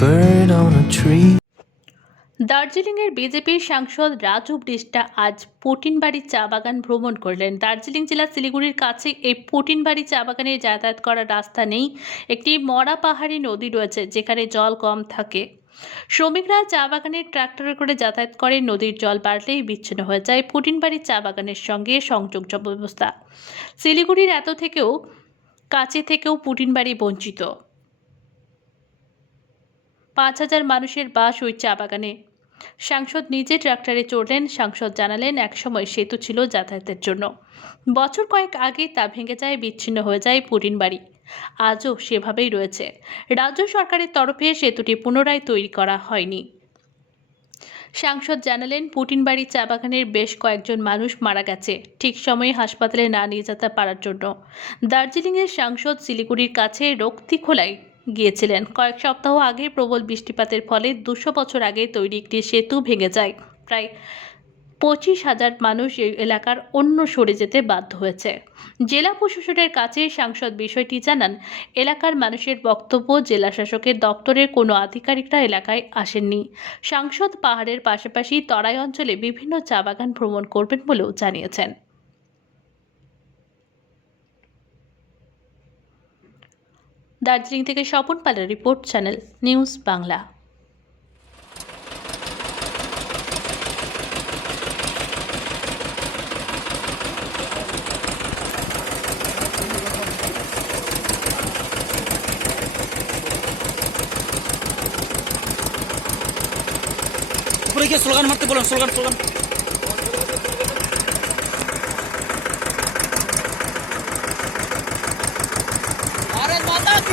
bird on a tree. দার্জিলিংয়ের বিজেপির সাংসদ রাজু বৃষ্টা আজ পুটিনবাড়ি চা বাগান ভ্রমণ করলেন। দার্জিলিং জেলার শিলিগুড়ির কাছে এই পুটিনবাড়ি চা বাগানে যাতায়াত করার রাস্তা নেই। একটি মরা পাহাড়ি নদী রয়েছে, যেখানে জল কম থাকে। শ্রমিকরা চা বাগানের ট্রাক্টরে করে যাতায়াত করে, নদীর জল বাড়লেই বিচ্ছিন্ন হয়ে যায় পুটিনবাড়ি চা বাগানের সঙ্গে সংযোগ ব্যবস্থা। শিলিগুড়ির এত থেকেও, কাছে থেকেও পুটিনবাড়ি বঞ্চিত। পাঁচ হাজার মানুষের বাস ওই চা বাগানে। সাংসদ নিজে ট্রাক্টরে চড়লেন, সাংসদ জানালেন একসময় সেতু ছিল যাতায়াতের জন্য। বছর কয়েক আগে তা ভেঙে যায়, বিচ্ছিন্ন হয়ে যায় পুটিন বাড়ি। আজও সেভাবেই রয়েছে। রাজ্য সরকারের তরফে সেতুটি পুনরায় তৈরি করা হয়নি। সাংসদ জানালেন, পুটিন বাড়ি চা বাগানের বেশ কয়েকজন মানুষ মারা গেছে, ঠিক সময়ে হাসপাতালে না নিয়ে যেতে পারার জন্য। দার্জিলিংয়ের সাংসদ শিলিগুড়ির কাছে রক্তিখোলায় গিয়েছিলেন। কয়েক সপ্তাহ আগে প্রবল বৃষ্টিপাতের ফলে দুশো বছর আগে তৈরি একটি সেতু ভেঙে যায়। প্রায় পঁচিশ হাজার মানুষ এই এলাকার অন্য সরে যেতে বাধ্য হয়েছে। জেলা প্রশাসনের কাছে সাংসদ বিষয়টি জানান, এলাকার মানুষের বক্তব্য জেলা শাসকের দপ্তরের কোনো আধিকারিকরা এলাকায় আসেননি। সাংসদ পাহাড়ের পাশাপাশি তরাই অঞ্চলে বিভিন্ন চা বাগান ভ্রমণ করবেন বলেও জানিয়েছেন। দার্জিলিং থেকে স্বপন পালের রিপোর্ট, চ্যানেল নিউজ বাংলা। উপরে গিয়ে স্লোগান মারতে বলুন, slogan slogan.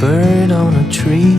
bird on a tree.